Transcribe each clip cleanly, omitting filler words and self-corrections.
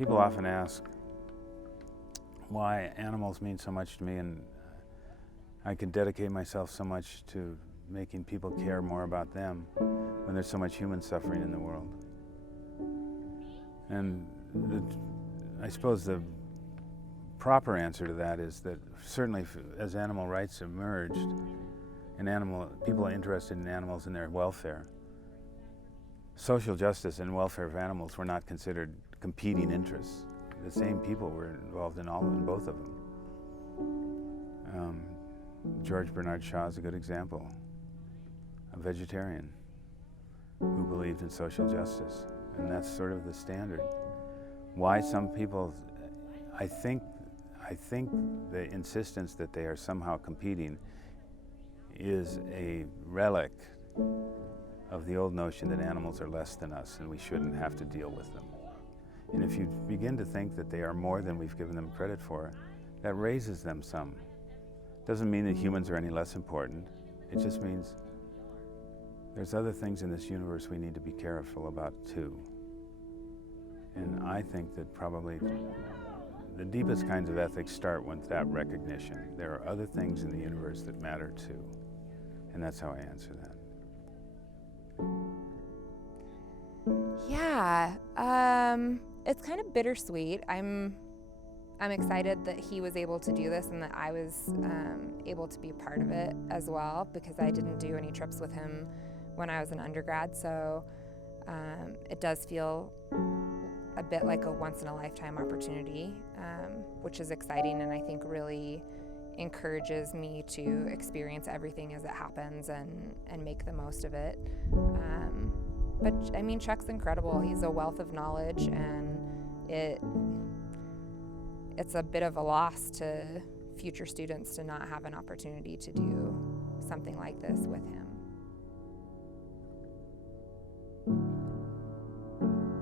People often ask why animals mean so much to me, and I can dedicate myself so much to making people care more about them when there's so much human suffering in the world. And I suppose the proper answer to that is that certainly as animal rights emerged and people are interested in animals and their welfare, social justice and welfare of animals were not considered competing interests. The same people were involved in both of them. George Bernard Shaw is a good example, a vegetarian who believed in social justice, and that's sort of the standard. Why some people, I think the insistence that they are somehow competing is a relic of the old notion that animals are less than us and we shouldn't have to deal with them. And if you begin to think that they are more than we've given them credit for, that raises them some. Doesn't mean that humans are any less important. It just means there's other things in this universe we need to be careful about too. And I think that probably the deepest kinds of ethics start with that recognition. There are other things in the universe that matter too. And that's how I answer that. Yeah, it's kind of bittersweet. I'm excited that he was able to do this and that I was able to be a part of it as well, because I didn't do any trips with him when I was an undergrad, so it does feel a bit like a once-in-a-lifetime opportunity, which is exciting and I think really encourages me to experience everything as it happens and make the most of it. But I mean, Chuck's incredible. He's a wealth of knowledge, and it's a bit of a loss to future students to not have an opportunity to do something like this with him.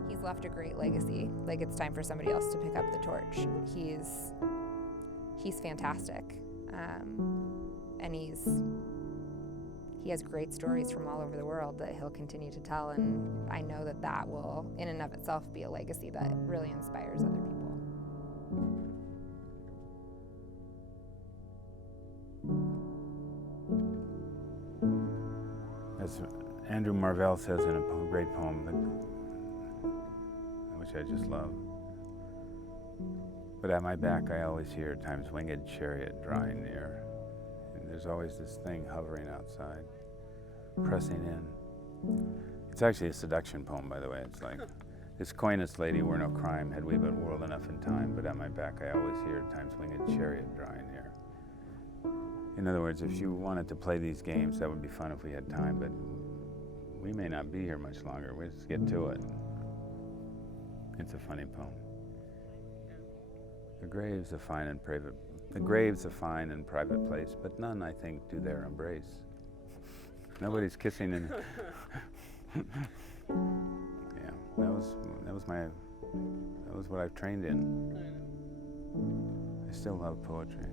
He's left a great legacy. Like, it's time for somebody else to pick up the torch. He's fantastic, and he has great stories from all over the world that he'll continue to tell, and I know that that will, in and of itself, be a legacy that really inspires other people. As Andrew Marvell says in a great poem, which I just love, but at my back I always hear time's winged chariot drawing near. And there's always this thing hovering outside, pressing in. It's actually a seduction poem, by the way. It's like, this coyness lady were no crime, had we but whirled enough in time, but at my back I always hear time's winged chariot drawing near. In other words, if you wanted to play these games, that would be fun if we had time, but we may not be here much longer. We'll just get to it. It's a funny poem. The grave's a fine and private place, but none, I think, do there embrace. Nobody's kissing in. Yeah, that was what I've trained in. I still love poetry.